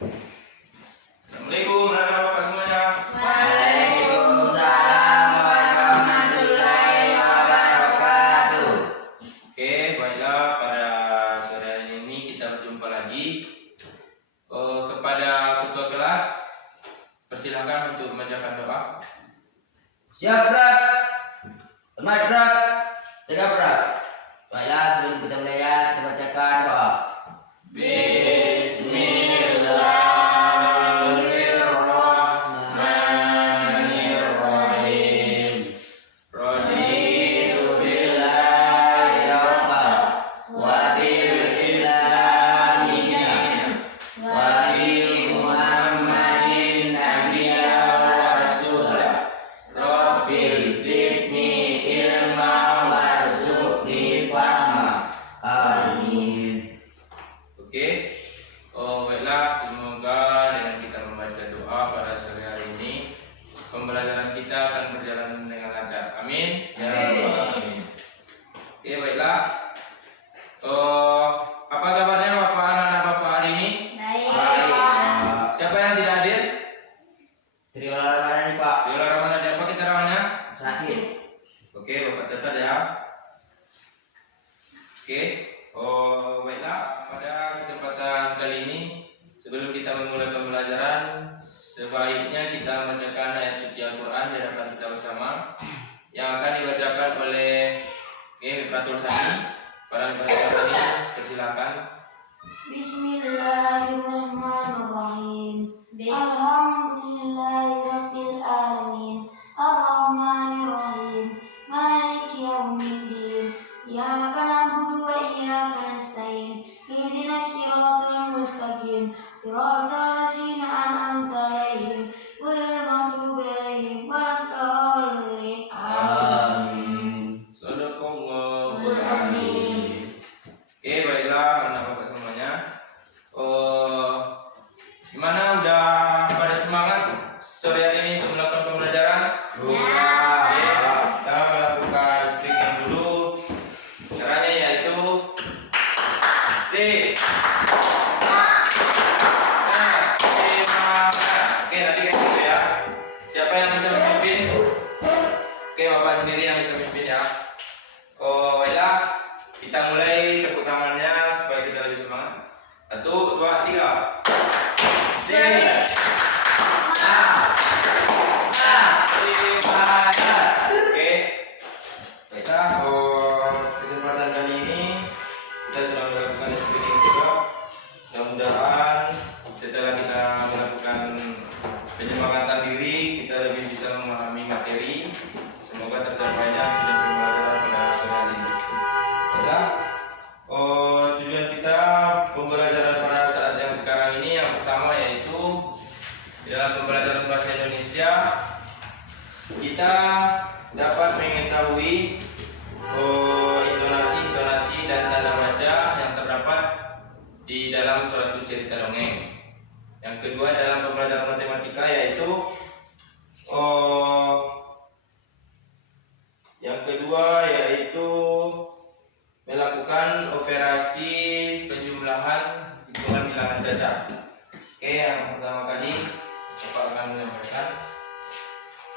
Assalamualaikum Bapak semuanya. Waalaikumsalam warahmatullahi wabarakatuh. Oke, baiklah, pada sore hari ini kita berjumpa lagi. Kepada ketua kelas, persilakan untuk membacakan doa. Siap, Brat. Selamat, Brat. Tegak, Brat. Baiklah, sebelum kita mulai, kita bacakan doa. Bismillahirrahmanirrahim. Raditu billahi rabban wa bil islami dinan wa bi Muhammadin nabiyyan wa rasulah. Rabbi zidni ilma warzuqni fahma. Amin. Oke, baiklah, semoga dengan kita membaca doa pada sore hari ini pembelajaran kita akan berjalan dengan lancar. Amin. Ya Rabbal Alamin. Oke, baiklah. Apa kabarnya Bapak anak-anak Bapak hari ini? Baik. Siapa yang tidak hadir? Trio Ramadan nih, Pak. Yola Ramana, apa kita namanya? Sakit. Oke, Bapak catat ya. Oke, baiklah, pada kesempatan kali ini sebelum kita memulai pembelajaran, sebaiknya kita membacakan ayat suci Al-Quran di hadapan kita bersama yang akan dibacakan oleh Mipratul Sani. Para Mipratul Sani, persilakan. Bismillahirrahmanirrahim. Alhamdulillahirabbil alamin. Arrahmanirrahim. Maliki yaumiddin. Iyyaka na'budu wa iyyaka nasta'in. Ihdinas siratal mustaqim. Siratal ladzina an'amta 'alaihim ghairil maghdubi 'alaihim waladdallin. Amin. Shadaqallahul Azim. Oke, baiklah anak Bapak semuanya. Gimana, udah pada semangat sore hari ini untuk melakukan pembelajaran? Oke, kita melakukan speaking dulu. Caranya yaitu Oke, nanti kayak gitu ya. Siapa yang bisa memimpin? Oke, Bapak sendiri yang bisa memimpin ya. Baiklah, kita mulai, tepuk tangannya supaya kita lebih semangat. 1, 2, 3. Oke, baiklah, kesempatan kali ini kita sudah melakukan speaking juga. Mudah-mudahan setelah kita melakukan penyemangatan diri, kita lebih bisa memahami materi. Semoga tercapainya tujuan pembelajaran pada sore hari ini. Baiklah, tujuan kita pembelajaran pada saat yang sekarang ini yang pertama yaitu dalam pembelajaran bahasa Indonesia kita dapat mengetahui intonasi dan tanda baca yang terdapat di dalam suatu cerita dongeng. Yang kedua dalam pembelajaran matematika yaitu melakukan operasi penjumlahan hitungan bilangan cacat. Oke, yang pertama kali Bapak akan menyampaikan.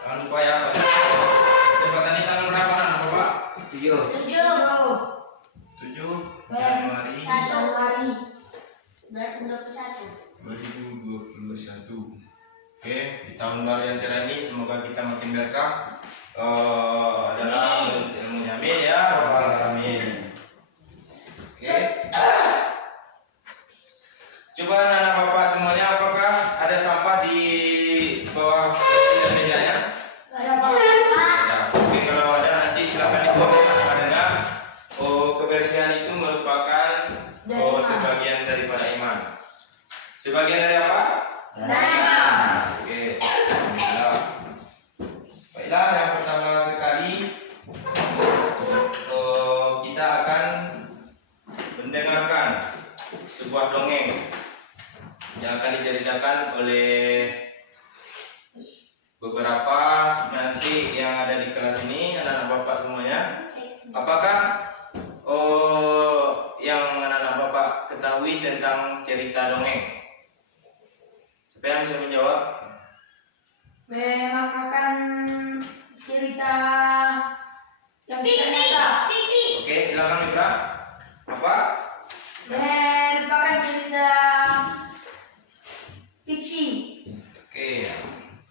Jangan lupa ya, Pak. Kesempatan ini tanggal berapa anak Bapak? 7. 7 Januari 2021. Oke, di tahun baru yang cerah ini semoga kita makin berkah dalam ilmunya. Amin ya Rabbal Alamin. Oke. Coba anak Bapak semuanya, apakah ada sampah di bawah mejanya? Ada. Oke, kalau ada nanti silakan dibuang karena kebersihan itu merupakan sebagian daripada iman. Sebagian dari apa? Oke. Baiklah, yang pertama sekali kita akan mendengarkan sebuah dongeng yang akan diceritakan oleh beberapa nanti yang ada di kelas ini, anak-anak Bapak semuanya. Apakah yang anak-anak Bapak ketahui tentang cerita dongeng? yang bisa menjawab? Merupakan cerita yang tidak Fiksi, nyata. fiksi. Oke, silakan Mitra. Apa? Merupakan cerita fiksi. Oke,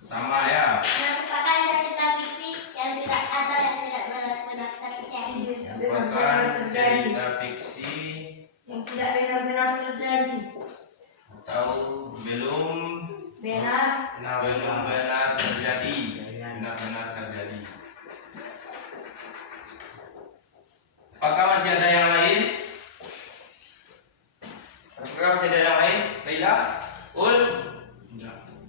sama ya. Merupakan cerita fiksi yang tidak atau yang tidak benar-benar terjadi. Merupakan cerita fiksi Yang tidak benar-benar terjadi. atau belum Benar. benar terjadi. Benar-benar terjadi. Apakah masih ada yang lain? Apakah masih ada yang lain? Laila? Ul?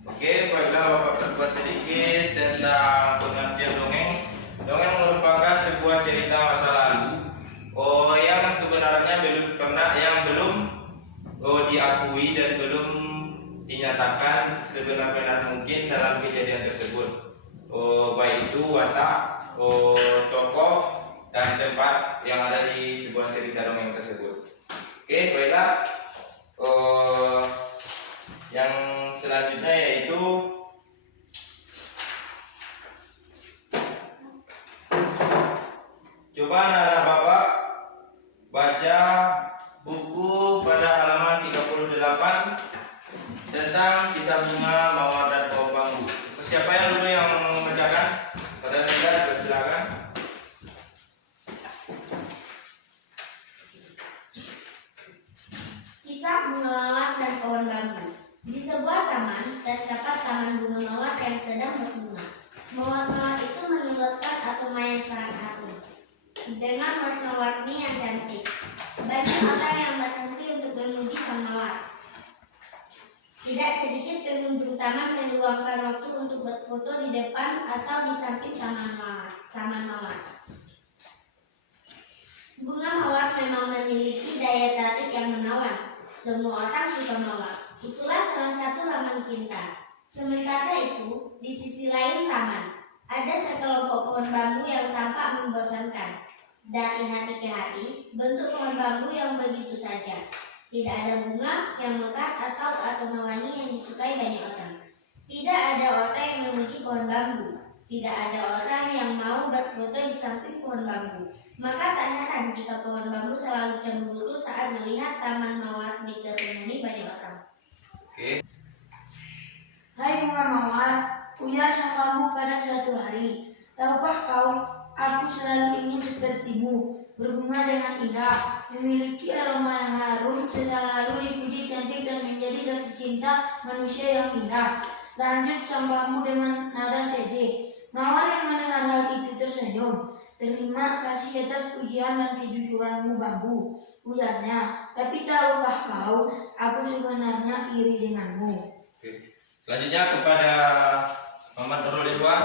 Oke, baiklah Bapak berbuat sedikit tentang pengertian dongeng. Dongeng merupakan sebuah cerita masa lalu. Yang sebenarnya belum diakui dan belum dinyatakan sebenar-benar mungkin dalam kejadian tersebut. Baik itu watak, tokoh dan tempat yang ada di sebuah cerita dongeng tersebut. Oke, baiklah. Yang selanjutnya yaitu coba anak-anak Bapak baca buku pada halaman 38 tentang kisah bunga mawar dan pohon bambu. Siapa yang dulu yang membacakan? Pada Linda, silakan. Kisah bunga mawar dan pohon bambu. Di sebuah taman terdapat taman bunga mawar yang sedang berbunga. Mawar-mawar itu menyulatkan aroma yang sangat harum dengan warna-warni yang cantik. Banyak orang yang berhenti untuk memuji sang mawar. Tidak sedikit pengunjung taman meluangkan waktu untuk berfoto di depan atau di samping taman mawar. Bunga mawar memang memiliki daya tarik yang menawan. Semua orang suka mawar. Itulah salah satu laman cinta. Sementara itu, di sisi lain taman, ada sekelompok pohon bambu yang tampak membosankan. Dari hari ke hari, bentuk pohon bambu yang begitu saja. Tidak ada bunga yang mekar atau aroma wangi yang disukai banyak orang. Tidak ada orang yang memuji pohon bambu. Tidak ada orang yang mau berfoto di samping pohon bambu. Maka tak heran jika pohon bambu selalu cemburu saat melihat taman mawar dikerumuni banyak orang. Oke. Hai bunga mawar, ujar sang bambu pada suatu hari. Tahukah kau, aku selalu ingin sepertimu, berbunga dengan indah, memiliki aroma yang harum, selalu dipuji cantik dan menjadi saksi cinta manusia yang indah. Lanjut sang bambu dengan nada sedih. Mawar yang mendengar hal itu tersenyum. Terima kasih atas pujian dan kejujuranmu bambu, ujarnya. Tapi tahukah kau, aku sebenarnya iri denganmu. Oke. Selanjutnya kepada Muhammad Nurul Ridwan.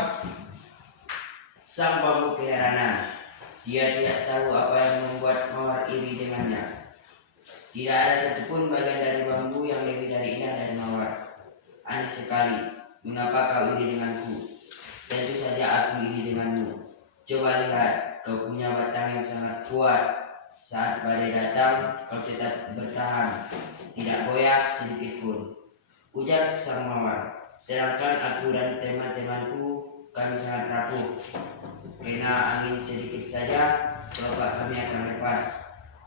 Sang bambu keheranan. Dia tidak tahu apa yang membuat mawar iri dengannya. Tidak ada satupun bagian dari bambu yang lebih dari indah dari mawar. Aneh sekali, mengapa kau iri denganku? Tentu saja aku iri denganmu. Coba lihat, kau punya batang yang sangat kuat. Saat badai datang, kau tetap bertahan, tidak goyah sedikit pun, ujar sang mawar. Sedangkan aku dan teman-temanku, kami sangat rapuh. Kena angin sedikit saja, kelopak kami akan lepas.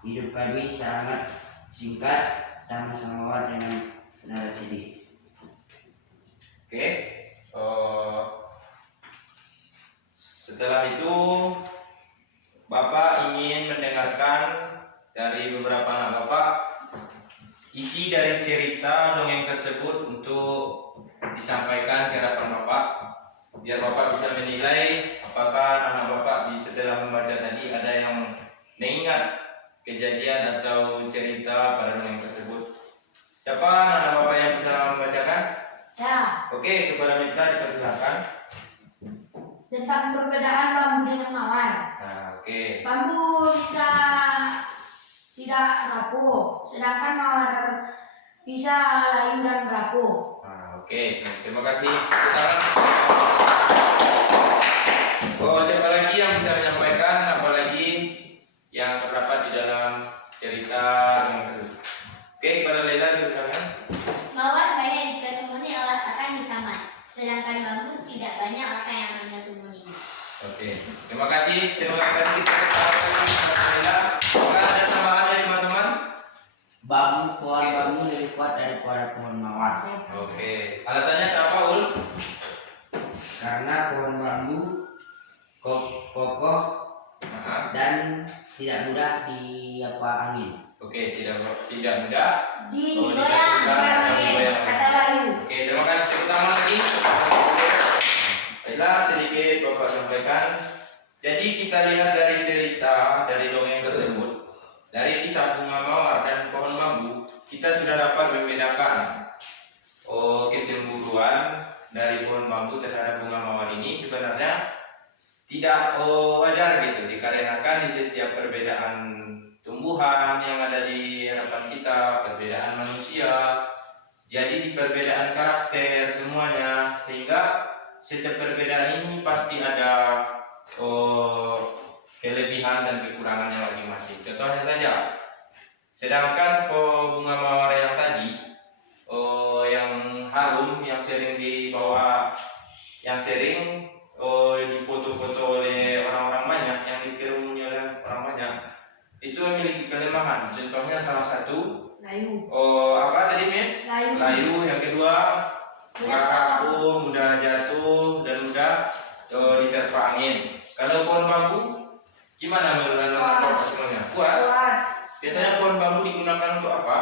Hidup kami sangat singkat, tambah sang mawar dengan nada sedih. Oke. Setelah itu Bapak ingin mendengarkan dari beberapa anak Bapak isi dari cerita dongeng tersebut untuk disampaikan ke hadapan Bapak, biar Bapak bisa menilai apakah anak Bapak setelah membaca tadi ada yang mengingat kejadian atau cerita pada dongeng tersebut. Siapa anak Bapak yang bisa membacakan? Ya, Oke, kepada Mitra dipersilakan. tentang perbedaan bambu dengan mawar. Nah, oke. Bambu bisa tidak rapuh, sedangkan mawar bisa layu dan rapuh. Nah, oke. Terima kasih. Sekarang, siapa lagi yang bisa menyampaikan apalagi yang terdapat di dalam cerita yang tersebut? Oke, kepada Lela dipersilakan. Mawar banyak dikerumuni oleh dan tidak mudah di angin. Oke, tidak mudah. Digoyang Digoyang. kata layu. Oke, terima kasih. Tepuk tangan lagi. Baiklah, sedikit Bapak sampaikan. Jadi kita lihat dari cerita dari dongeng tersebut, dari kisah bunga mawar dan pohon bambu, kita sudah dapat membedakan kecemburuan dari pohon bambu terhadap bunga mawar ini sebenarnya tidak wajar gitu, dikarenakan di setiap perbedaan tumbuhan yang ada di hadapan kita, perbedaan manusia, jadi di perbedaan karakter semuanya, sehingga setiap perbedaan ini pasti ada kelebihan dan kekurangannya masing-masing. Contohnya saja, sedangkan bunga mawar yang tadi yang harum, yang sering dibawa, yang sering difoto-foto oleh orang-orang banyak, yang dikerumuni oleh orang banyak, itu memiliki kelemahan. Contohnya salah satu Layu. apa tadi Men? Layu. Yang kedua mudah kaku, mudah jatuh, dan mudah diterpa angin. Kalau pohon bambu gimana menurut Bapak semuanya? Kuat. Biasanya pohon bambu digunakan untuk apa?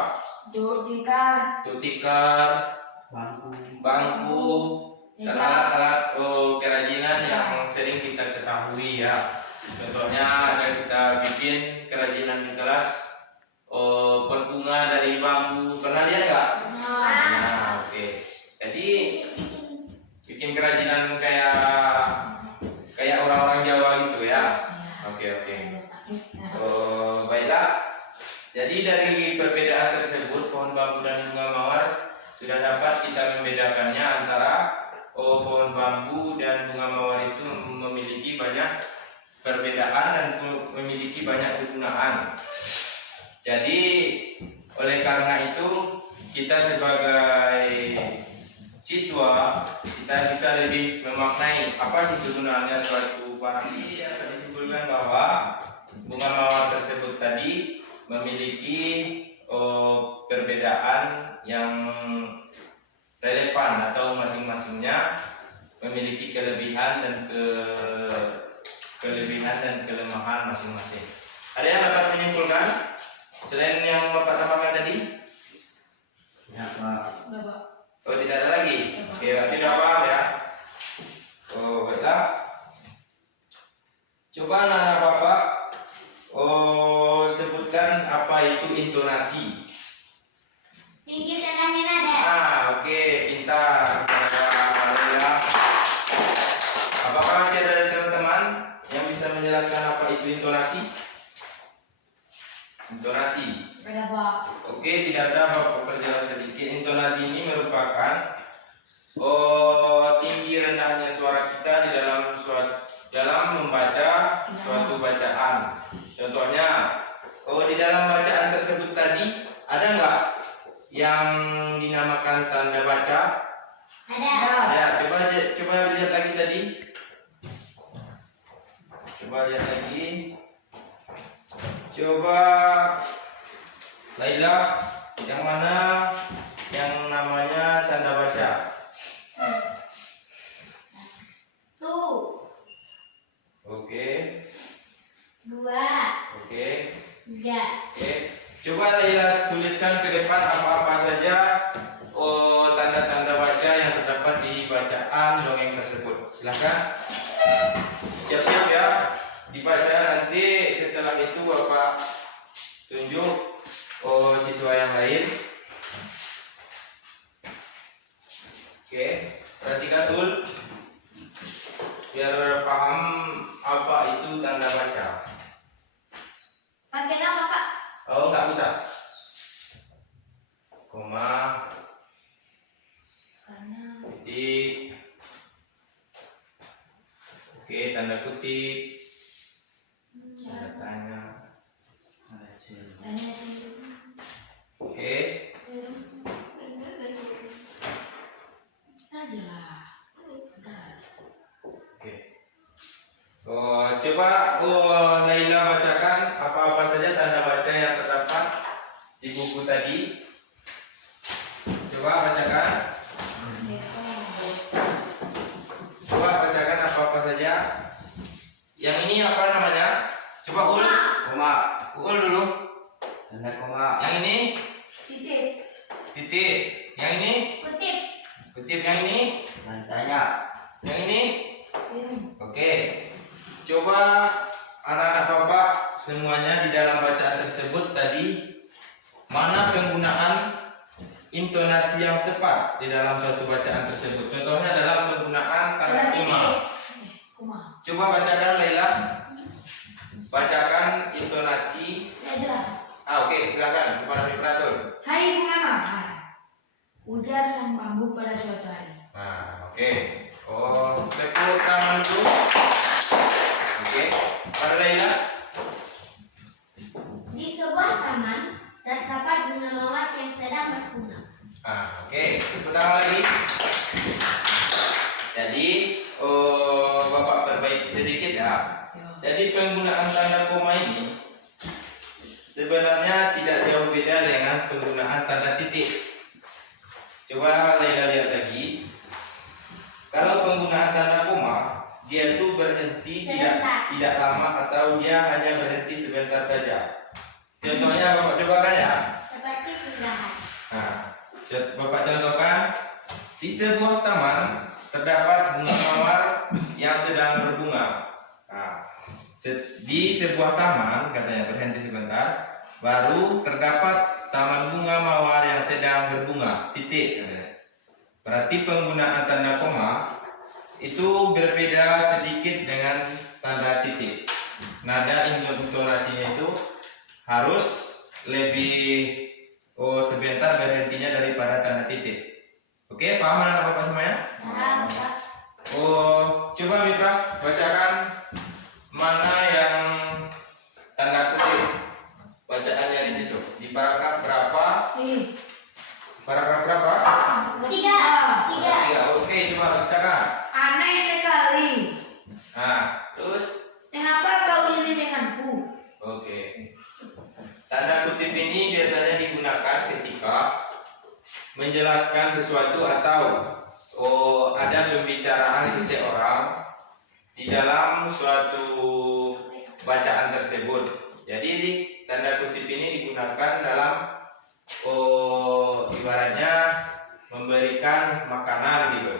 Untuk tikar, bangku, dan alat-alat kerajinan yang sering kita ketahui ya. Contohnya ada kita bikin kerajinan di kelas pot bunga dari bambu. Pernah lihat nggak? Nah, oke. Jadi bikin kerajinan kayak orang-orang Jawa gitu ya. Oke. Baiklah. Jadi dari perbedaan tersebut, pohon bambu dan bunga mawar sudah dapat kita membedakannya antara pohon bambu dan bunga mawar itu memiliki banyak perbedaan dan memiliki banyak kegunaan. Jadi oleh karena itu kita sebagai siswa kita bisa lebih memaknai apa sih kegunaannya suatu barang ini. Dapat disimpulkan bahwa bunga mawar tersebut tadi memiliki perbedaan yang relevan atau masing-masingnya memiliki kelebihan dan kelemahan masing-masing. Ada yang dapat menyimpulkan selain yang Bapak tambahkan tadi? Ya, Pak. Oh, tidak ada lagi? Oke, berarti tidak apa ya. Baiklah. Coba anak Bapak sebutkan apa itu intonasi. Tinggi, tengahnya nada. Oke, pintar. Apakah masih ada dari teman-teman yang bisa menjelaskan apa itu intonasi? Intonasi. Oke, tidak ada, Bapak perjelas sedikit. Intonasi ini merupakan tinggi rendahnya suara kita dalam membaca suatu bacaan. Contohnya, di dalam bacaan tersebut tadi ada nggak yang dinamakan tanda baca? Ada. Coba lihat lagi tadi. Coba Laila, yang mana yang namanya tanda baca? Tuh. Oke. 2, Oke. 3. Oke. Coba Laila tuliskan ke depan apa-apa saja tanda-tanda baca yang terdapat di bacaan dongeng tersebut. Silahkan. Siap-siap ya. Dibaca, nanti setelah itu Bapak tunjuk siswa yang lain. Oke, perhatikan dulu biar paham apa itu tanda baca. Pakai apa, Pak? Oh, nggak usah. Koma, titik. Oke, tanda kutip, tanda tanya. Oke. Oke. Coba Laila bacakan apa-apa saja tanda baca yang terdapat di buku tadi. Coba bacakan. Coba bacakan apa-apa saja. Yang ini apa namanya? Coba koma. Pukul dulu. Tanda koma. Yang ini Titik. titik. Yang ini Kutip. kutip. Yang ini. Tanda tanya. Yang ini. Sini. Oke. Coba anak-anak Bapak semuanya di dalam bacaan tersebut tadi mana penggunaan intonasi yang tepat di dalam suatu bacaan tersebut. Contohnya dalam penggunaan tanda koma. Koma. Coba bacakan Laila. Bacakan intonasi. Saya. Oke, silakan kepada Mipratul. Hai bunga mawar, ujar sang bambu pada suatu hari. Nah, oke. Oh, tepuk tangan dulu. Oke. Pada Laila. Di sebuah taman terdapat bunga mawar yang sedang berbunga. Oke. Tepuk tangan lagi. Jadi, Bapak perbaiki sedikit ya. Jadi penggunaan tanda koma ini sebenarnya tidak jauh beda dengan penggunaan tanda titik. Coba Laila lihat lagi. Kalau penggunaan tanda koma, dia itu berhenti Sebentar. tidak lama atau dia hanya berhenti sebentar saja. Contohnya Bapak cobakan ya. Seperti singgahan. Nah, Bapak contohkan di sebuah taman terdapat bunga mawar yang sedang berbunga. Nah, di sebuah taman katanya berhenti sebentar, baru terdapat taman bunga mawar yang sedang berbunga. Titik. Katanya. Berarti penggunaan tanda koma itu berbeda sedikit dengan tanda titik. Nada intonasinya itu harus lebih sebentar berhentinya daripada tanda titik. Oke, paham anak Bapak semuanya? Paham, Pak? Coba Mitra bacakan mana yang tanda kutip bacaannya di situ. Di paragraf berapa? Nih. Paragraf berapa? Tiga. Oke, coba bacakan. Aneh sekali. Nah, terus Mengapa kau iri denganku? oke. Tanda kutip ini biasanya digunakan ketika menjelaskan sesuatu atau ada pembicaraan seseorang di dalam suatu bacaan tersebut. Jadi tanda kutip ini digunakan dalam ibaratnya memberikan makanan gitu.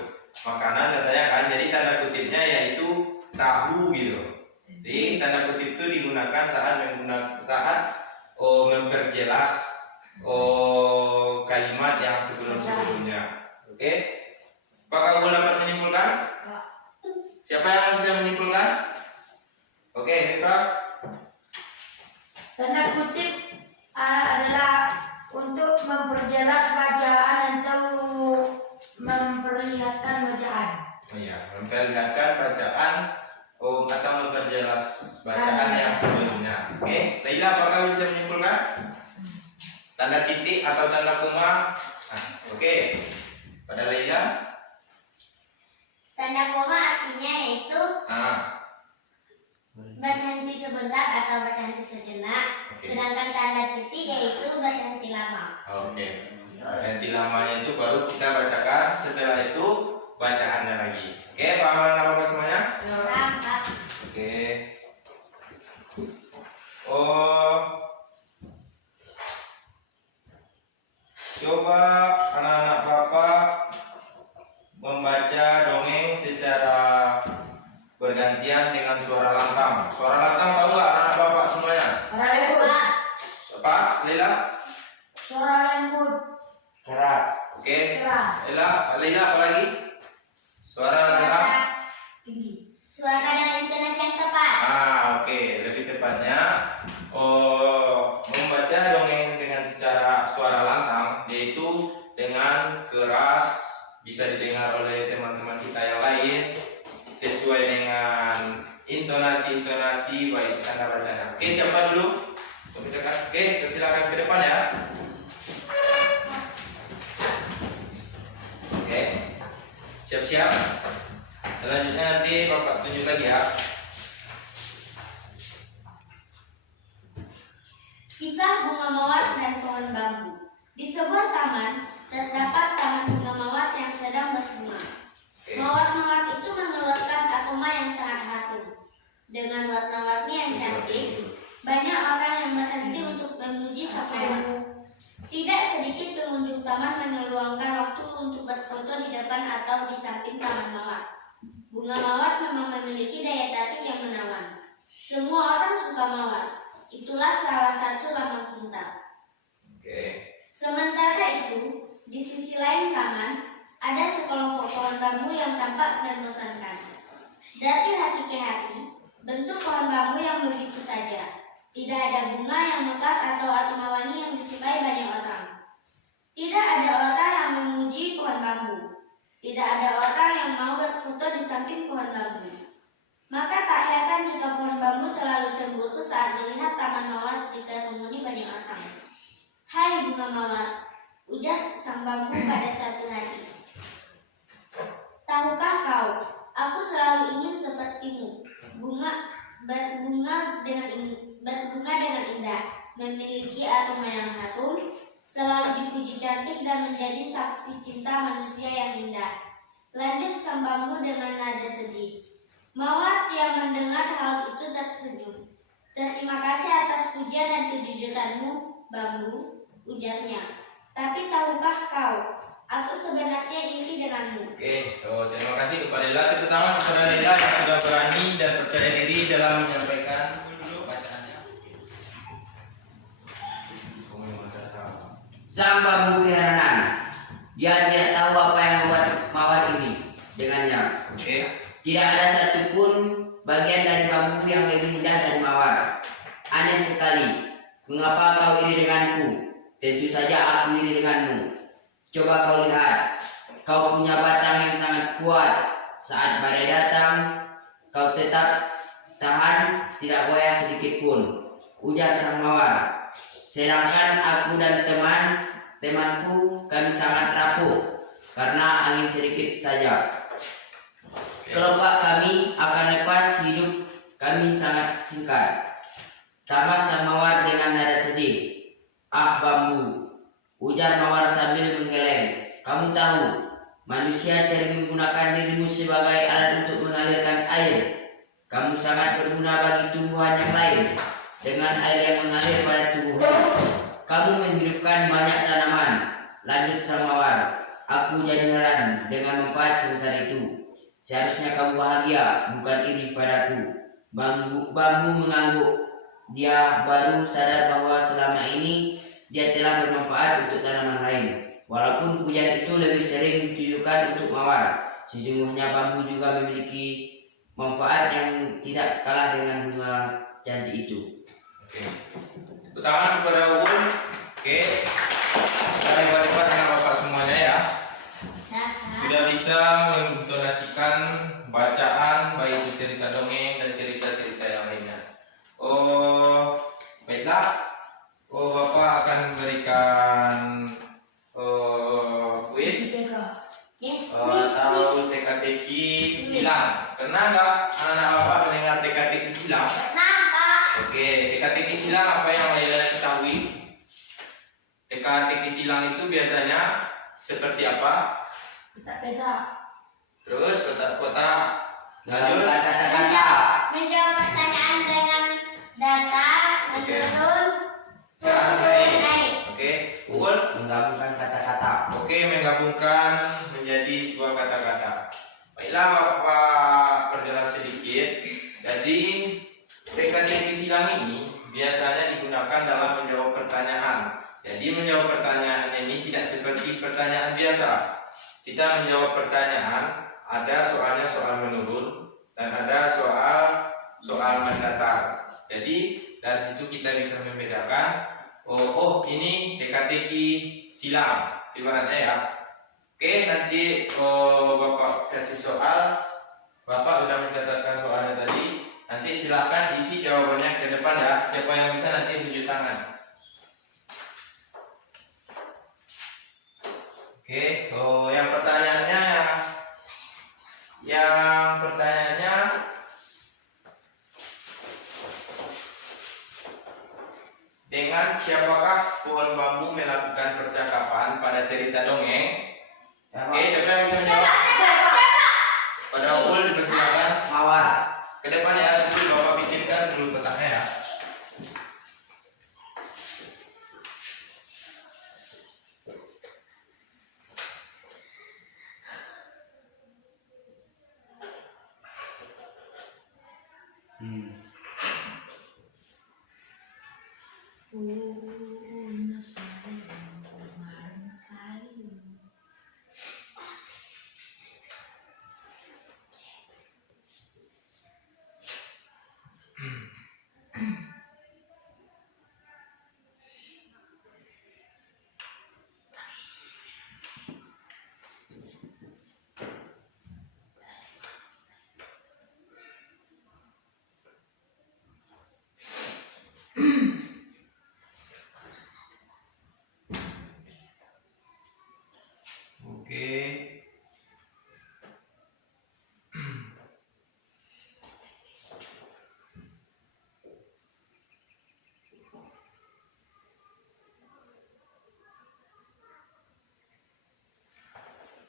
Makanan katanya kan. Jadi tanda kutipnya yaitu tahu gitu. Jadi tanda kutip itu digunakan saat memperjelas kalimat yang sebelum-sebelumnya. Oke? Apakah kamu dapat menyimpulkan? Pak. Siapa yang bisa menyimpulkan? Oke, Mitra. Tanda kutip adalah untuk memperjelas bacaan atau memperlihatkan bacaan. Oh iya, memperlihatkan bacaan atau memperjelas bacaan yang sebelumnya. Oke, Laila, apakah bisa menyimpulkan? Tanda titik atau tanda koma? Nah, oke. Pada Laila? Tanda koma artinya yaitu Nah, berhenti sebentar atau berhenti sejenak. Oke. Sedangkan tanda titik yaitu berhenti lama. oke. Nanti lamanya itu baru kita bacakan. Setelah itu bacaannya lagi. Oke, paham anak-anak semuanya? Paham, Pak? Oke. Coba anak-anak Bapak membaca dongeng secara bergantian dengan suara lantang. Suara lantang tahu nggak anak-anak Bapak semuanya? Suara lembut. Pak. Apa, Lila? Suara lembut. Keras. Oke. Keras. Lila apa lagi? Suara lantang. Suara, Tinggi. suara dan intonasi yang tepat. Oke. Lebih tepatnya, membaca dongeng dengan secara suara lantang, yaitu dengan keras, bisa didengar oleh teman-teman kita yang lain, sesuai dengan intonasi baik kata bacanya. Oke, siapa dulu? Oke, silakan ke depan ya. Oke, siap-siap. Selanjutnya nanti Bapak tunjuk lagi ya. Kisah bunga mawar dan pohon bambu. Di sebuah taman terdapat taman bunga mawar yang sedang berbunga. Oke. Mawar-mawar itu mengeluarkan aroma yang sangat harum. Dengan warna-warni yang cantik, banyak orang di samping taman mawar. Bunga mawar memang memiliki daya tarik yang menawan. Semua orang suka mawar. Itulah salah satu lambang cinta. Oke. Sementara itu, di sisi lain taman, ada sekelompok pohon bambu yang tampak membosankan. Dari hari ke hari, bentuk pohon bambu yang begitu saja. Tidak ada bunga yang mekar atau aroma wangi yang disukai banyak orang. Tidak ada orang yang memuji pohon bambu. Tidak ada orang yang mau berfoto di samping pohon bambu. Maka tak heran jika pohon bambu selalu cemburu saat melihat taman mawar dikerumuni banyak orang. Hai bunga mawar, ujar sang bambu pada suatu hari. Tahukah kau, aku selalu ingin sepertimu, berbunga dengan indah, memiliki aroma yang harum, selalu dipuji cantik dan menjadi saksi cinta manusia yang indah. Lanjut sang bambu dengan nada sedih. Mawar yang mendengar hal itu tersenyum. Terima kasih atas pujian dan kejujuranmu, bambu, ujarnya. Tapi tahukah kau, aku sebenarnya iri denganmu. Oke, terima kasih kepada Lela. Tepuk tangan kepada Lela yang sudah berani dan percaya diri dalam menyampaikan bacaannya. Sang bambu keheranan. Dia tidak tahu apa yang membuat mawar iri dengannya. Oke. Tidak ada satupun bagian dari bambu yang lebih indah dari mawar. Aneh sekali. Mengapa kau iri denganku? Tentu saja aku iri denganmu. Coba kau lihat. Kau punya batang yang sangat kuat. Saat badai datang, kau tetap tahan, tidak goyah sedikit pun, ujar sang mawar. Sedangkan aku dan temanku, kami sangat rapuh karena angin sedikit saja. Kelopak kami akan lepas, hidup kami sangat singkat. Tambah sang mawar dengan nada sedih. Ah bambu, ujar mawar sambil menggeleng. Kamu tahu, manusia sering menggunakan dirimu sebagai alat untuk mengalirkan air. Kamu sangat berguna bagi tumbuhan yang lain. Dengan air yang mengalir pada tubuhmu, kamu menghidupkan banyak tanaman. Lanjut sang mawar. Aku jadi heran dengan manfaat sebesar itu. Seharusnya kamu bahagia, bukan iri padaku. Bambu mengangguk. Dia baru sadar bahwa selama ini dia telah bermanfaat untuk tanaman lain. Walaupun pujian itu lebih sering ditujukan untuk mawar, sesungguhnya bambu juga memiliki manfaat yang tidak kalah dengan bunga cantik itu. Oke. Tepuk tangan kepada Uun. Oke. Kita hebat-hebat dengan Bapak semuanya ya. Sudah bisa mengintonasikan bacaan baik itu cerita dongeng dan cerita-cerita yang lainnya. Oh, baiklah. Oh, Bapak akan memberikan kuis Yes, atau teka-teki silang. Pernah nggak anak-anak Bapak mendengar teka-teki silang? Oke, teka-teki silang apa yang Laila ketahui? Teka-teki silang itu biasanya seperti apa? Petak-petak. Terus kotak-kotak. Lanjut. Kata-kata. menjawab pertanyaan dengan data menurun Dan naik. naik. Oke, Uul. Menggabungkan kata-kata. Oke, menggabungkan menjadi sebuah kata-kata. Baiklah, Bapak perjelas sedikit. Jadi, teka-teki silang ini biasanya digunakan dalam menjawab pertanyaan. Jadi, menjawab pertanyaan ini tidak seperti pertanyaan biasa. Kita menjawab pertanyaan, ada soalnya soal menurun dan ada soal mendatar. Jadi, dari situ kita bisa membedakan, oh ini teka-teki silang, ibaratnya ya. Oke, nanti Bapak kasih soal, Bapak sudah mencatatkan soalnya tadi. Nanti silakan isi jawabannya ke depan ya. Siapa yang bisa nanti tunjuk tangan. Oke, yang pertanyaannya dengan siapakah pohon bambu melakukan percakapan pada cerita dongeng? Oke, siapa yang bisa menjawab? Pada Ul dipersilakan. Mawar. Ke depan ya, dulu Bapak pikirkan dulu kotaknya ya. Oke.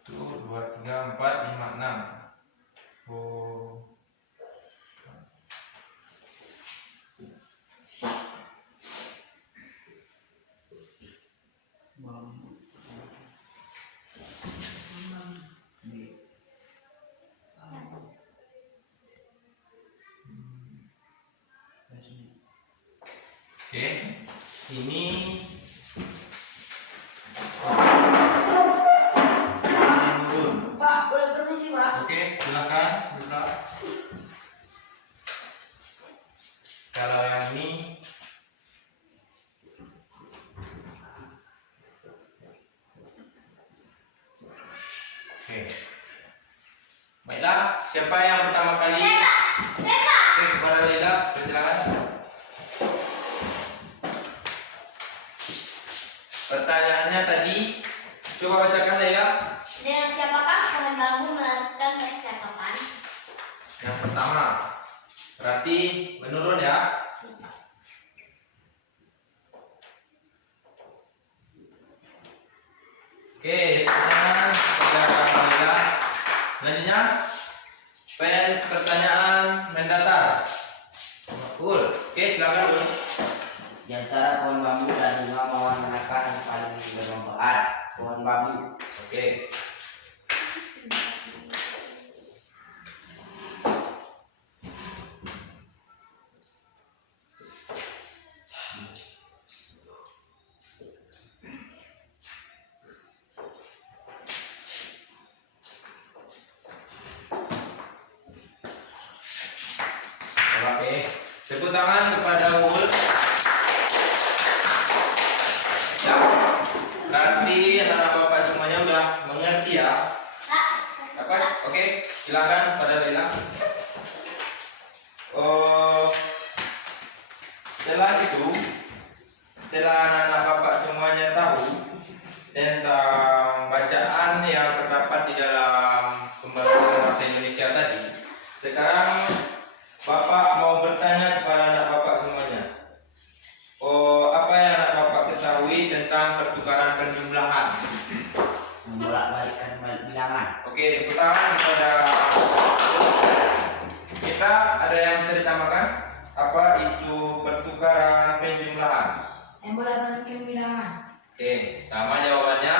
Tuh 2, 3, 4, 5, 6. Oh. Oke, ini menurun. Pak, boleh permisi Pak? Oke, silakan buka. Kalau yang ini oke. Baiklah, siapa yang pertama kali? Oke, kepada Lila, silakan. Pertanyaannya tadi, coba bacakan Lila. Dengan siapakah pohon bambu melakukan percakapan? Yang pertama, berarti menurun ya. Oke, pertanyaan kepada Lila. Selanjutnya, pertanyaan mendatar. Cool. Oke, silakan dulu. Di antara pohon bambu dan bunga mawar manakah yang paling bermanfaat? Pohon bambu. Oke. Oke. Tepuk tangan kepada Ul. Ya. Berarti anak bapak semuanya udah mengerti ya. Apa? Oke, silakan pada Lila. Oh, setelah itu, setelah anak bapak semuanya tahu tentang bacaan yang terdapat di dalam pembelajaran bahasa Indonesia tadi, sekarang bapak mau bertanya kepada anak bapak semuanya. Oh, apa yang anak bapak ketahui tentang pertukaran penjumlahan? Membolak-balikkan bilangan. Oke, tepuk tangan kepada kita. Ada yang bisa ditambahkan? Apa itu pertukaran penjumlahan? Yang boleh balikin bilangan. Oke, sama jawabannya.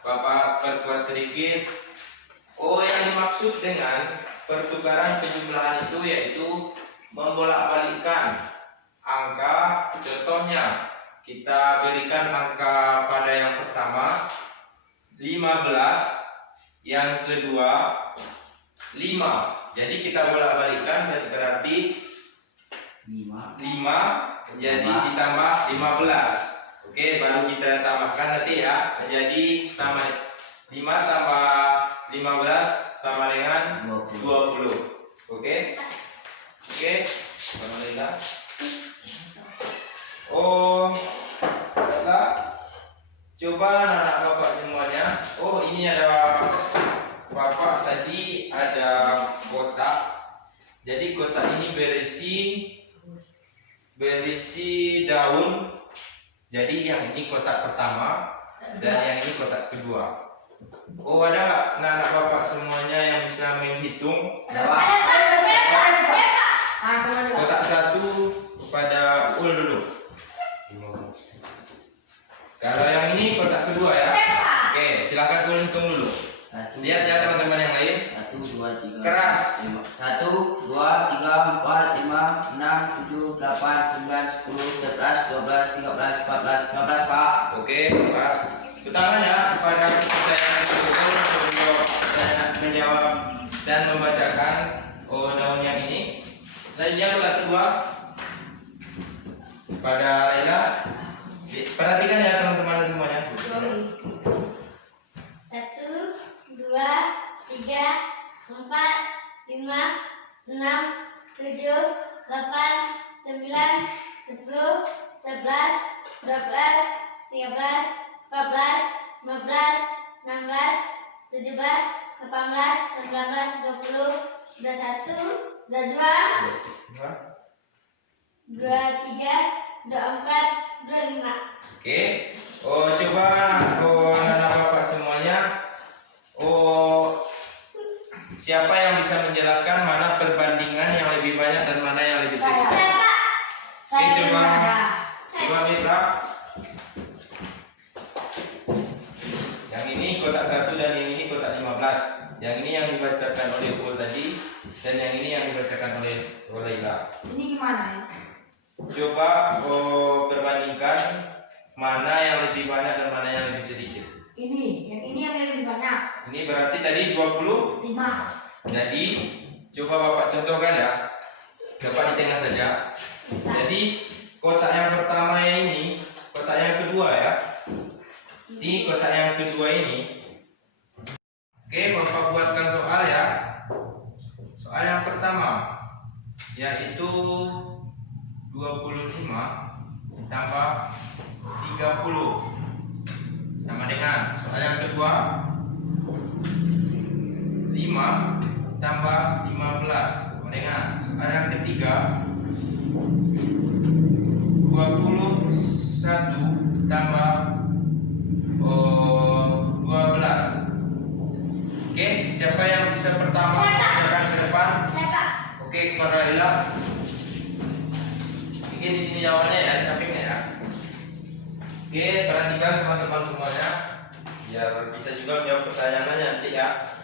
Bapak perkuat sedikit. Oh, yang dimaksud dengan pertukaran penjumlahan itu yaitu membolak-balikkan angka. Contohnya, kita berikan angka pada yang pertama 15, yang kedua 5. Jadi kita bolak-balikkan berarti 5 jadi ditambah 15. Oke, baru kita tambahkan nanti ya, menjadi sama 5 tambah 15 sama dengan 20. Oke. Oke. Alhamdulillah. Oh, baiklah. Coba anak bapak semuanya. Oh, ini ada bapak tadi ada kotak. Jadi kotak ini berisi daun. Jadi yang ini kotak pertama dan yang ini kotak kedua. Oh, ada nggak anak bapak semuanya yang bisa menghitung? Kotak 1 kepada Ul dulu. Kalau yang ini kotak kedua ya. Oke, silakan Ul hitung dulu. Lihat ya teman-teman yang lain. 1, 2, 3. Keras. 1, 2, 3, 4, 5, 6, 7, 8, 9, 10, 11, 12, 13, 14, 15 Pak. Oke, pas. Utamanya kepada kita yang sebelum menjawab dan membacakan daun yang ini. Selanjutnya kotak kedua pada Laila. Perhatikan ya teman-teman semuanya. 1, 2, 3, 4, 5, 6, 7, 8, 9, 10, 11, 12, 13, 14, 15, 16, 17, 18, 19, 20, 21, 22, 23, 24, 25. Oke. Coba anak bapak semuanya. Siapa yang bisa menjelaskan mana perbandingan yang lebih banyak dan mana yang lebih sedikit? Saya Oke, coba. ada. Coba Mitra. Yang ini kotak 1 dan yang ini kotak 15. Yang ini yang dibacakan oleh Ul tadi dan yang ini yang dibacakan oleh Laila. Ini gimana ya? Coba perbandingkan mana yang lebih banyak dan mana yang lebih sedikit. Yang ini yang lebih banyak. Ini berarti tadi 20. 5. Jadi coba Bapak contohkan ya. Bapak di tengah saja. Jadi kotak yang pertama ini, kotak yang kedua ya. Di kotak yang kedua ini. Oke, Bapak buatkan soal ya. Soal yang pertama yaitu 25 ditambah 30 sama dengan soal yang kedua 5 tambah 15 sama dengan soal yang ketiga 21 tambah 12. Oke, siapa yang bisa pertama silakan ke depan. Oke, kepada Lila. Bikin di sini jawabannya ya, di sampingnya ya. Oke, perhatikan teman-teman semuanya, biar bisa juga jawab pertanyaannya nanti ya.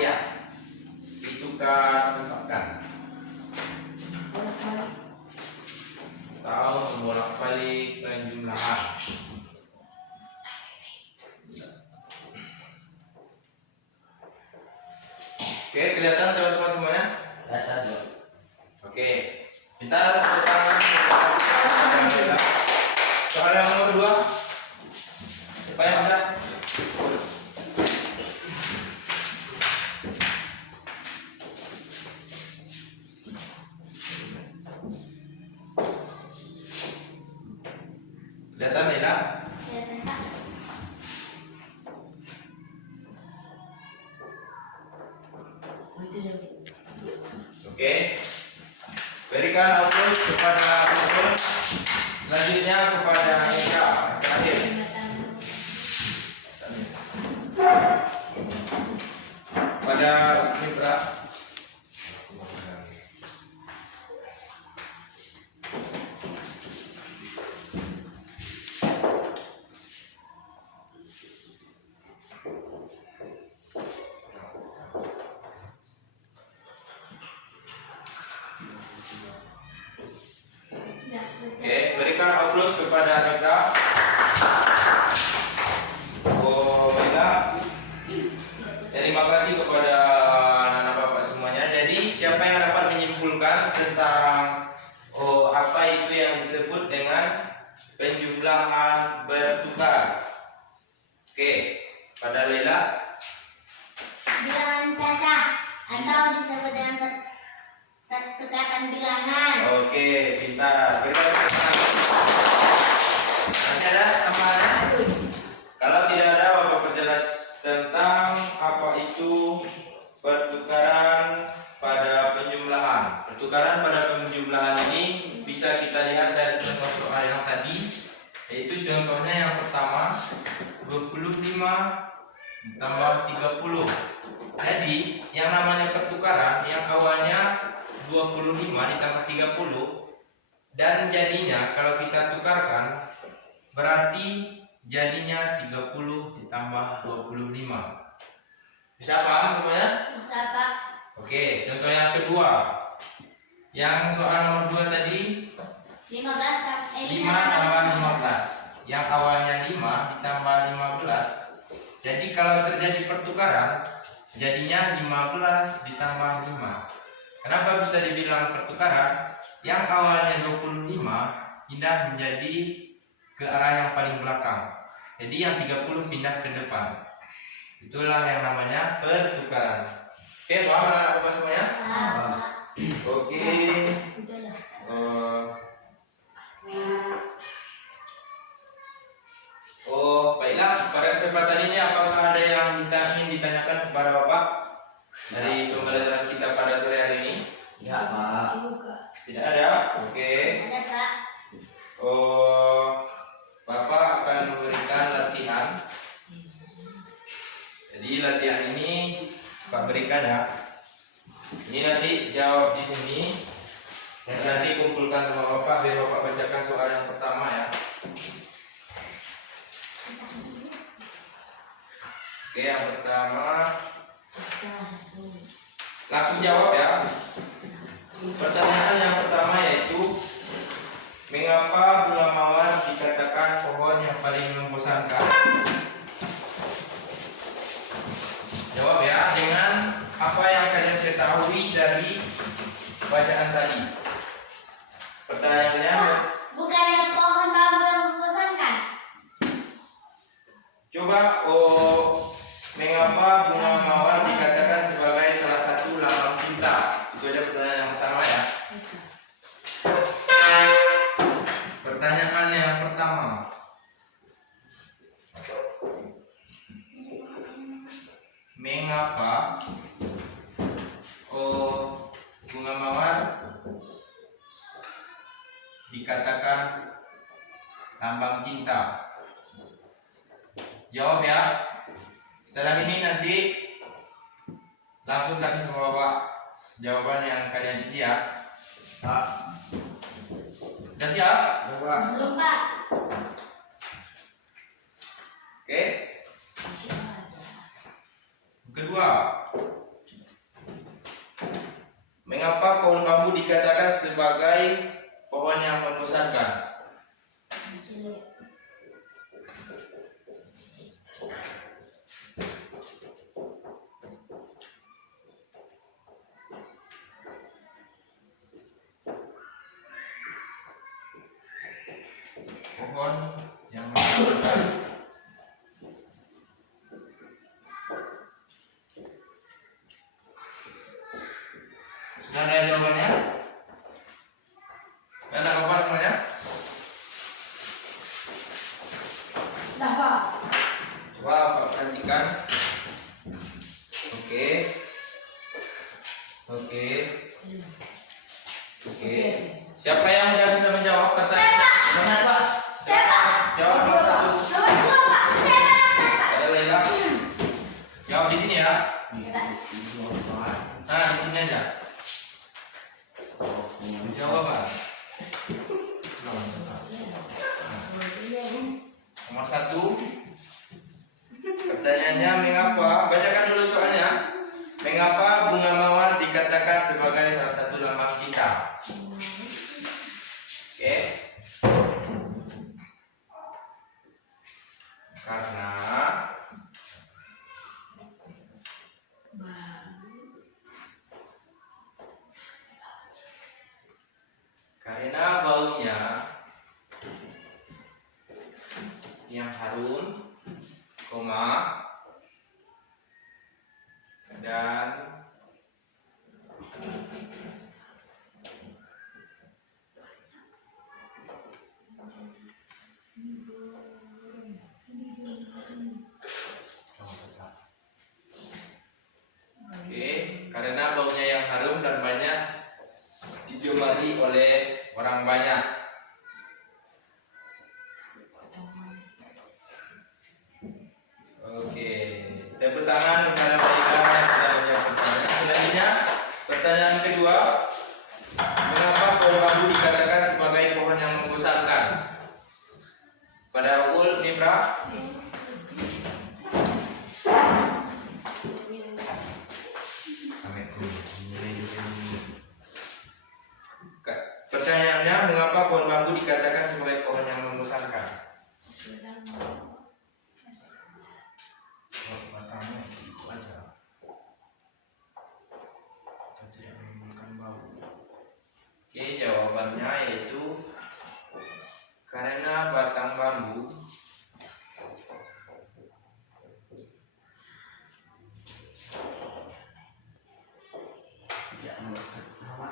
Iya, ditukar tempatkan. Tahu bolak-balik penjumlahan. Oke, kelihatan teman-teman semuanya? Oke, minta tepuk tangan. Soal yang nomor kedua, siapa yang bisa? Kelihatan Lila? Oke, berikan aplaus kepada Bukul. Selanjutnya kepada Mika terakhir. Pada Mitra. Oke, berikan aplaus kepada Mika. Mika. Terima kasih kepada anak bapak semuanya. Jadi siapa yang dapat menyimpulkan tentang apa itu yang disebut dengan penjumlahan bertukar? Oke, pada Laila. Bilangan cacah atau disebut dengan pertukaran bilangan. Oke, pintar. Masih ada tambahan? Kalau tidak ada, Bapak perjelas tentang apa itu pertukaran pada penjumlahan. Pertukaran pada penjumlahan ini bisa kita lihat dari contoh soal yang tadi, yaitu contohnya yang pertama 25 tambah 30. Jadi yang namanya pertukaran yang awalnya 25 ditambah 30 dan jadinya kalau kita tukarkan berarti jadinya 30 ditambah 25. Bisa paham semuanya? Bisa Pak. Oke, contoh yang kedua. Yang soal nomor 2 tadi 5 tambah 15. Yang awalnya 5 ditambah 15. Jadi kalau terjadi pertukaran, jadinya 15 ditambah 5. Kenapa bisa dibilang pertukaran? Yang awalnya 25 pindah menjadi ke arah yang paling belakang. Jadi yang 30 pindah ke depan. Itulah yang namanya pertukaran. Oke, paham anak-anak semuanya? Oke. Udah ya. Baiklah. Pada kesempatan ini apakah ada yang ingin ditanyakan kepada Bapak dari pembelajaran kita pada sore hari ini? Ya, Pak. Tidak ada. Oke. Ada Pak. Bapak akan memberikan latihan. Jadi latihan ini Pak berikan ya. Ini nanti jawab di sini. Dan nanti kumpulkan sama Bapak biar Bapak bacakan soal yang pertama ya. Oke, yang pertama langsung jawab ya. Pertanyaan yang pertama yaitu mengapa bunga mawar dikatakan pohon yang paling membosankan? Jawab ya dengan apa yang kalian ketahui dari bacaan tadi. Pertanyaannya, Bukannya pohon bambu yang membosankan? coba mengapa bunga mawar dikatakan sebagai salah satu lambang cinta? Itu aja pertanyaan yang pertama ya. Pertanyaan yang pertama. Mengapa bunga mawar dikatakan lambang cinta? Jawab ya. Setelah ini nanti langsung kasih sama Bapak jawaban yang kalian isi ya. Pak. Sudah siap? Bapak. Belum Pak. Oke. Kedua, mengapa pohon bambu dikatakan sebagai pohon yang membosankan? Pohon yang membosankan. Sudah ada jawabannya? Dan ada apa semuanya? Dah Pak. Coba Pak perhatikan. Oke. Oke. Oke. Siapa yang udah bisa menjawab pertanyaan? Benar, Pak. Jawab nomor 1. Nomor 2 Pak. Saya Pak. Ada Laila. Jawab di sini ya. Nah, di sini aja. Jawab Pak. Nomor 1. Pertanyaannya mengapa? Bacakan dulu soalnya. Mengapa bunga mawar dikatakan sebagai salah satu lambang cinta? Oke. Karena baunya yang harum, dan karena baunya yang harum dan banyak digemari oleh orang banyak. Oke, tepuk tangan kepada mereka yang sudah menjawab pertanyaan. Selanjutnya, pertanyaan kedua, mengapa pohon bambu dikatakan sebagai pohon yang membosankan? Pada Ul Nibra. jawabannya yaitu karena batang bambu tidak mengeluarkan hawa.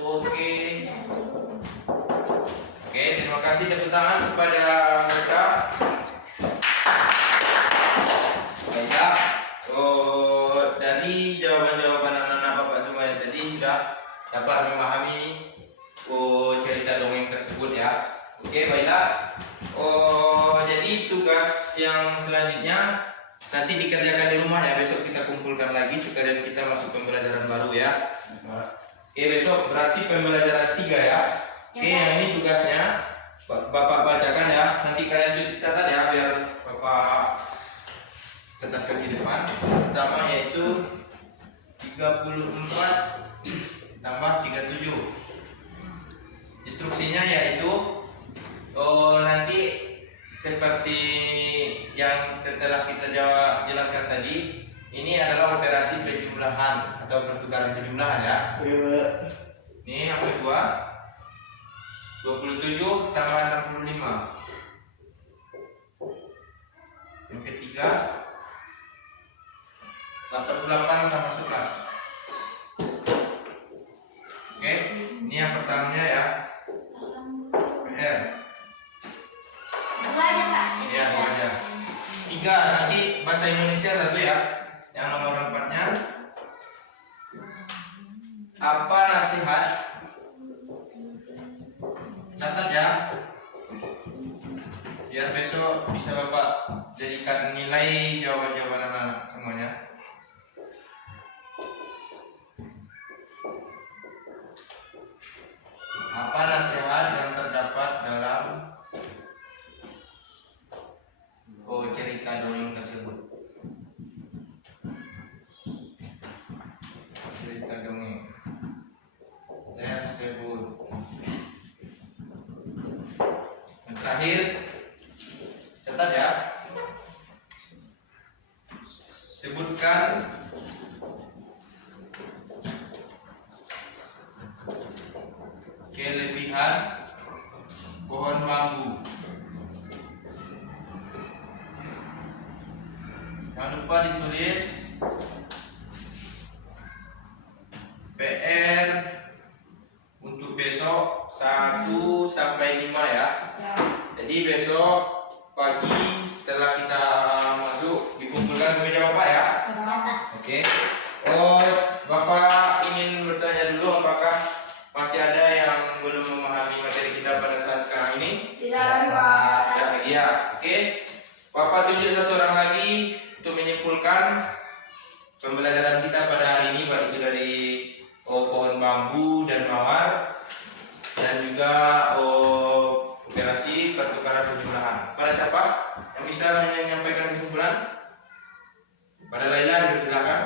Oke. Oke, terima kasih tepuk tangan kepada mereka. Baiklah. Dari jawaban-jawaban anak-anak Bapak semuanya tadi sudah dapat memahami cerita dongeng tersebut ya. Oke, baiklah. Jadi tugas yang selanjutnya nanti dikerjakan di rumah ya. Besok kita kumpulkan lagi sekalian kita masuk pembelajaran baru ya. Oke, besok berarti pembelajaran 3 ya. Oke, yang ini tugasnya Bapak bacakan ya. Nanti kalian catat ya biar Bapak catat ke depan. Pertama yaitu 34 tambah 37. Instruksinya yaitu nanti seperti yang setelah kita jelaskan tadi, ini adalah operasi penjumlahan atau pertukaran penjumlahan ya. Ini yang kedua 27 tambah 65. Yang ketiga 88 tambah 11. Oke, ini yang pertamanya ya. PR. Dua aja Pak. Ya, aja. 3 nanti bahasa Indonesia satu ya. Yang nomor 4-nya apa nasihat? Catat ya. Biar besok bisa Bapak jadikan nilai jawaban-jawaban anak-anak semuanya. Apa nasihat yang terdapat dalam cerita dongeng tersebut? Cerita dongeng tersebut. Yang terakhir, catat ya. Sebutkan kelebihan pohon bambu. Jangan lupa ditulis PR untuk besok 1 sampai 5 ya. Jadi besok pagi setelah kita masuk dikumpulkan ke meja Bapak ya. Oke. Bapak ingin bertanya dulu apakah masih ada yang belum memahami materi kita pada saat sekarang ini? Tidak lagi, Pak. Tidak lagi ya. Oke. Bapak tunjuk satu orang lagi untuk menyimpulkan pembelajaran kita pada hari ini, baik itu dari pohon bambu dan mawar dan juga operasi pertukaran penjumlahan. Pada siapa yang bisa menyampaikan kesimpulan? Pada Laila, silakan.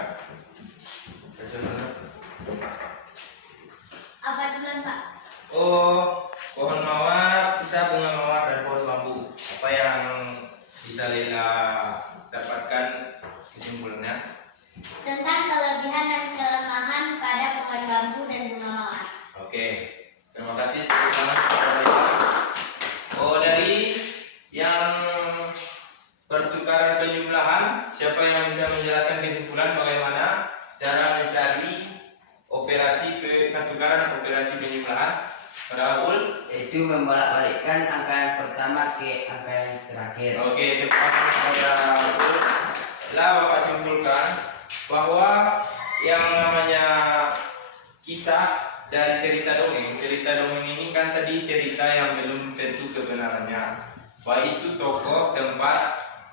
Apa duluan Pak? Pohon mawar, kisah bunga mawar dan pohon bambu. Apa yang bisa Laila dapatkan kesimpulannya? Tentang kelebihan dan kelemahan pada pohon bambu dan bunga mawar. Oke, terima kasih teman-teman. Dari yang pertukaran penjumlahan, siapa yang bisa menjelaskan kesimpulan bagaimana cara mencari operasi pertukaran dan operasi penjumlahan? Pada Abul, Itu membolak-balikkan angka yang pertama ke angka yang terakhir. oke, depan pada Abul. Lah Bapak simpulkan bahwa yang namanya kisah dari cerita dongeng ini kan tadi cerita yang belum tentu kebenarannya, baik itu tokoh, tempat,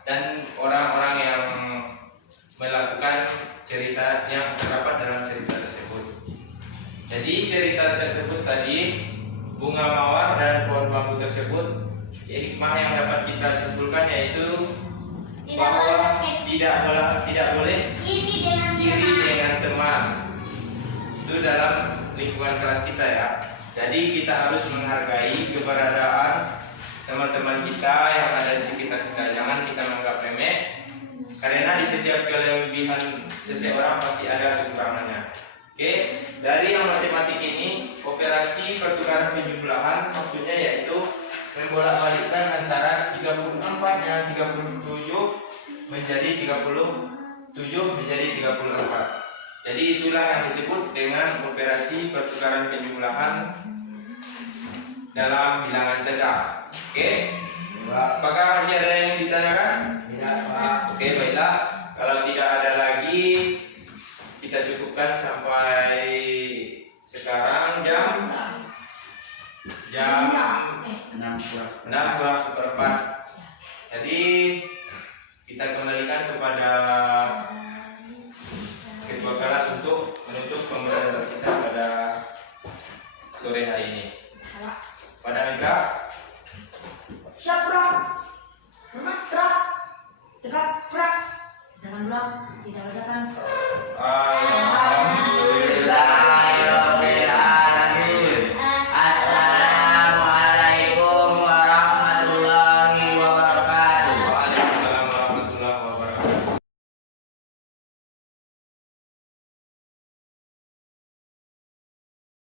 dan orang-orang yang melakukan cerita yang terdapat dalam cerita tersebut. Jadi cerita tersebut tadi, bunga mawar dan pohon bambu tersebut, hikmah yang dapat kita simpulkan yaitu bahwa tidak boleh iri dengan teman. Itu dalam lingkungan kelas kita ya. Jadi kita harus menghargai keberadaan teman-teman kita yang ada di sekitar kita Karena di setiap kelebihan seseorang pasti ada kekurangannya. Oke, dari yang matematik ini, operasi pertukaran penjumlahan maksudnya yaitu membolak-balikkan antara 34 yang 37 menjadi 37 menjadi 34. Jadi itulah yang disebut dengan operasi pertukaran penjumlahan dalam bilangan cacat. Oke, apakah masih ada yang ditanyakan? Tidak, Pak. Oke, baiklah. Kalau tidak ada lagi, kita cukupkan sampai sekarang jam 6 kurang seperempat. Jadi kita kembalikan kepada ketua kelas untuk menutup pembelajaran kita pada sore hari ini. Pada Mika, Siap, Bro. Hormat, Bro. Tegap, Bro. Jangan ulang, tidak bacakan.